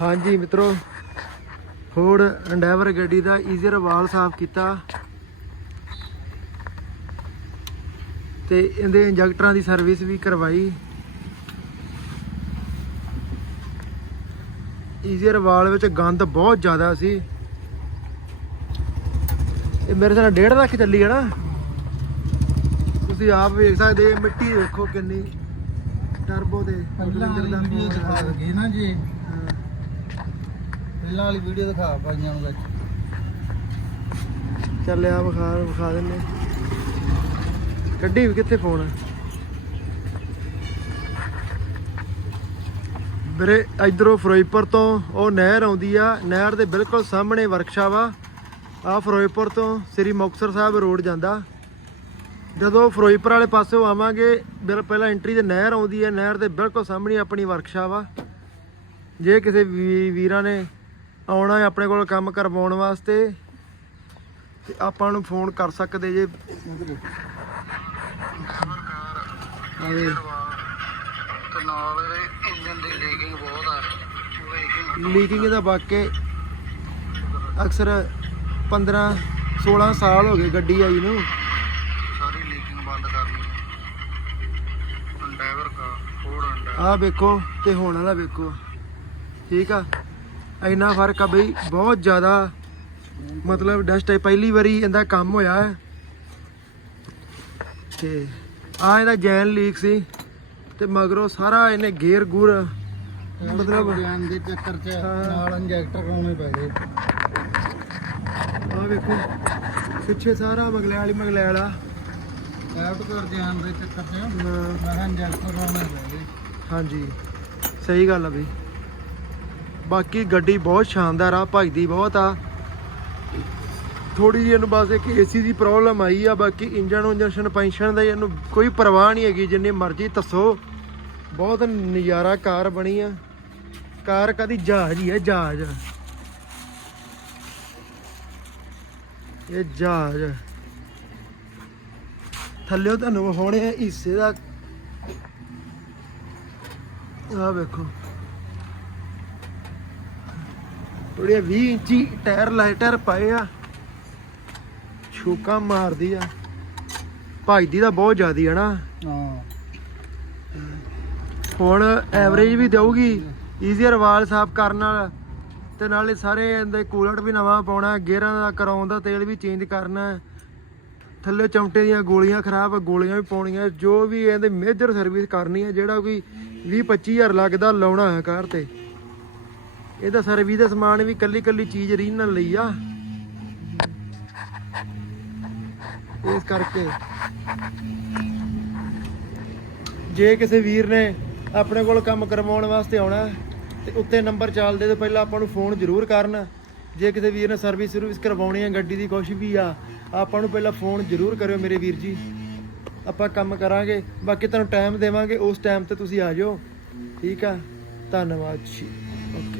ਹਾਂਜੀ ਮਿੱਤਰੋ Ford Endeavour ਗੱਡੀ ਦਾ ਈਜ਼ੀਅਰ ਵਾਲ ਸਾਫ਼ ਕੀਤਾ ਤੇ ਇਹਦੇ ਇੰਜੈਕਟਰਾਂ ਦੀ ਸਰਵਿਸ ਵੀ ਕਰਵਾਈ। ਈਜ਼ੀਅਰ ਵਾਲ ਵਿੱਚ ਗੰਦ ਬਹੁਤ ਜ਼ਿਆਦਾ ਸੀ। ਇਹ ਮੇਰੇ ਸਾਹ 1.5 ਲੱਖ ਚੱਲੀ ਹੈ ਨਾ। ਤੁਸੀਂ ਆਪ ਵੇਖ ਸਕਦੇ ਹੋ, ਮਿੱਟੀ ਵੇਖੋ ਕਿੰਨੀ ਟਰਬੋ ਦੇ ਪਹਿਲਾਂ ਵੀਡੀਓ ਦਿਖਾ ਦਗੇ ਨਾ ਜੀ। ਪਹਿਲਾਂ ਵਾਲੀ ਵੀਡੀਓ ਦਿਖਾ ਪਾਈਆਂ ਨੂੰ ਵਿੱਚ। ਚੱਲ ਆ ਵਿਖਾ ਵਿਖਾ ਦਿੰਨੇ ਕੱਢੀ ਵੀ ਕਿੱਥੇ ਫੋਨ ਵੀਰੇ, ਇਧਰੋਂ ਫਿਰੋਜ਼ਪੁਰ ਤੋਂ ਉਹ ਨਹਿਰ ਆਉਂਦੀ ਆ। ਨਹਿਰ ਦੇ ਬਿਲਕੁਲ ਸਾਹਮਣੇ ਵਰਕਸ਼ਾਪ ਆ। ਆ ਫਿਰੋਜ਼ਪੁਰ ਤੋਂ ਸ੍ਰੀ ਮੁਕਤਸਰ ਸਾਹਿਬ ਰੋਡ ਜਾਂਦਾ। ਜਦੋਂ ਫਿਰੋਜ਼ਪੁਰ ਵਾਲੇ ਪਾਸੋਂ ਆਵਾਂਗੇ, ਬਿਲ, ਪਹਿਲਾਂ ਐਂਟਰੀ ਤੇ ਨਹਿਰ ਆਉਂਦੀ ਹੈ ਨਹਿਰ ਦੇ ਬਿਲਕੁਲ ਸਾਹਮਣੇ ਆਪਣੀ ਵਰਕਸ਼ਾਪ ਆ। ਜੇ ਕਿਸੇ ਵੀ- ਵੀਰਾਂ ਨੇ ਆਉਣਾ ਹੈ ਆਪਣੇ ਕੋਲ ਕੰਮ ਕਰਵਾਉਣ ਵਾਸਤੇ। ਤੇ ਆਪਾਂ ਨੂੰ ਫੋਨ ਕਰ ਸਕਦੇ ਜੇ। ਆਵੇ। ਤੇ ਨਾਲ ਇਹਦੇ ਇੰਜਨ ਦੀ ਲੀਕਿੰਗ ਬਹੁਤ ਆ ਲੀਕਿੰਗ ਲੀਕਿੰਗ ਦਾ ਵਾਕੇ ਅਕਸਰ 15 16 ਸਾਲ ਹੋ ਗਏ ਗੱਡੀ ਆਈ ਨੂੰ। ਸਾਰੀ ਲੀਕਿੰਗ ਬੰਦ ਕਰਨੀ ਅੰਡੈਵਰ ਕਾ ਫੋੜ ਅੰਡੈਵਰ ਆਹ ਵੇਖੋ ਤੇ ਹੁਣ ਵਾਲਾ ਵੇਖੋ। ਠੀਕ ਆ? ਇੰਨਾ ਫ਼ਰਕ ਆ ਬਈ ਬਹੁਤ ਜ਼ਿਆਦਾ ਮਤਲਬ ਡਸਟ ਹੈ ਪਹਿਲੀ ਵਾਰੀ ਇਹਦਾ ਕੰਮ ਹੋਇਆ। ਹੈ ਤੇ ਆ ਇਹਦਾ ਜੈਨ ਲੀਕ ਸੀ ਤੇ ਮਗਰੋਂ ਸਾਰਾ ਇਹਨੇ ਗੇਅਰ ਗੂਰ ਮਤਲਬ ਬਿਆਨ ਦੇ ਚੱਕਰ 'ਚ। ਨਾਲ ਇੰਜੈਕਟਰ ਕਰਾਉਣੇ ਪੈ ਗਏ। ਆ ਵੇਖੋ ਪਿੱਛੇ ਸਾਰਾ ਮਗਲੇ ਵਾਲੀ ਮਗਲੇ ਵਾਲਾ ਲੈਫਟ ਕਰ ਜਾਣ ਦੇ ਚੱਕਰ 'ਚ ਮੈਂ ਇੰਜੈਕਟਰ ਕਰਾਉਣੇ ਪੈ ਗਏ। ਹਾਂਜੀ ਸਹੀ ਗੱਲ ਆ ਬਈ। ਬਾਕੀ ਗੱਡੀ ਬਹੁਤ ਸ਼ਾਨਦਾਰ ਆ ਭਜਦੀ ਬਹੁਤ ਆ। ਥੋੜੀ ਜਿਹੀ ਇਹਨੂੰ ਬਸ ਇੱਕ ਏਸੀ ਦੀ ਪ੍ਰੋਬਲਮ ਆਈ ਆ, ਬਾਕੀ ਇੰਜਨ ਉਂਜਨ ਸਸਪੈਂਸ਼ਨ ਦਾ ਇਹਨੂੰ ਕੋਈ ਪਰਵਾਹ ਨਹੀਂ ਹੈਗੀ, ਜਿੰਨੀ ਮਰਜ਼ੀ ਦੱਸੋ। ਬਹੁਤ ਨਜ਼ਾਰਾ ਕਾਰ ਬਣੀ ਆ। ਕਾਰ ਕਦੀ ਜਹਾਜ਼ ਹੀ ਹੈ ਜਹਾਜ਼। ਇਹ ਜਹਾਜ਼। ਥੱਲੇ ਤੁਹਾਨੂੰ ਵਿਖਾਉਣੇ ਆ, ਹਿੱਸੇ ਦਾ। ਆ ਵੇਖੋ। ਥੋੜੇ 20 ਇੰਚੀ ਟਾਇਰ ਲਾਈਟਰ ਪਏ ਆ। ਛੂਕਾ ਮਾਰਦੀ ਆ। ਭਜਦੀ ਤਾਂ ਬਹੁਤ ਜ਼ਿਆਦੀ ਹੈ ਨਾ। ਹਾਂ ਹੁਣ ਐਵਰੇਜ ਵੀ ਦੇਊਗੀ। ਈਜ਼ੀਅਰ ਵਾਲ ਸਾਫ਼ ਕਰਨ ਨਾਲ। ਤੇ ਨਾਲੇ ਸਾਰੇ ਇਹਦੇ ਕੂਲਰ ਵੀ ਨਵਾਂ ਪਾਉਣਾ ਗੇਅਰਾਂ ਦਾ ਕਰਾਉਣ ਦਾ ਤੇਲ ਵੀ ਚੇਂਜ ਕਰਨਾ ਥੱਲੇ ਚਮਟੇ ਦੀਆਂ ਗੋਲੀਆਂ ਖਰਾਬ ਗੋਲੀਆਂ ਵੀ ਪਾਉਣੀਆਂ। ਜੋ ਵੀ ਇਹਦੇ ਮੇਜਰ ਸਰਵਿਸ ਕਰਨੀ ਹੈ, ਜਿਹੜਾ ਕੋਈ 20 25000 ਲੱਗਦਾ, ਲਾਉਣਾ ਹੈ ਕਾਰ ਤੇ। ਇਹਦਾ ਸਰਵਿਸ ਦਾ ਸਮਾਨ ਵੀ ਕੱਲੀ ਕੱਲੀ ਚੀਜ਼ ਰੀਨਲ ਲਈ ਆ। ਇਸ ਕਰਕੇ ਜੇ ਕਿਸੇ ਵੀਰ ਨੇ ਆਪਣੇ ਕੋਲ ਕੰਮ ਕਰਵਾਉਣ ਵਾਸਤੇ ਆਉਣਾ ਤੇ ਉੱਤੇ ਨੰਬਰ ਚੱਲਦੇ ਤੋਂ ਪਹਿਲਾਂ ਆਪਾਂ ਨੂੰ ਫੋਨ ਜ਼ਰੂਰ ਕਰਨ। ਜੇ ਕਿਸੇ ਵੀਰ ਨੇ ਸਰਵਿਸ ਸਰਵਿਸ ਕਰਵਾਉਣੀ ਹੈ, ਗੱਡੀ ਦੀ ਕੁਛ ਵੀ ਆ, ਆਪਾਂ ਨੂੰ ਪਹਿਲਾਂ ਫੋਨ ਜ਼ਰੂਰ ਕਰਿਓ ਮੇਰੇ ਵੀਰ ਜੀ। ਆਪਾਂ ਕੰਮ ਕਰਾਂਗੇ, ਬਾਕੀ ਤੁਹਾਨੂੰ ਟਾਈਮ ਦੇਵਾਂਗੇ, ਉਸ ਟਾਈਮ ਤੇ ਤੁਸੀਂ ਆ ਜਾਓ। ਠੀਕ ਆ? ਧੰਨਵਾਦ ਜੀ। ਓਕੇ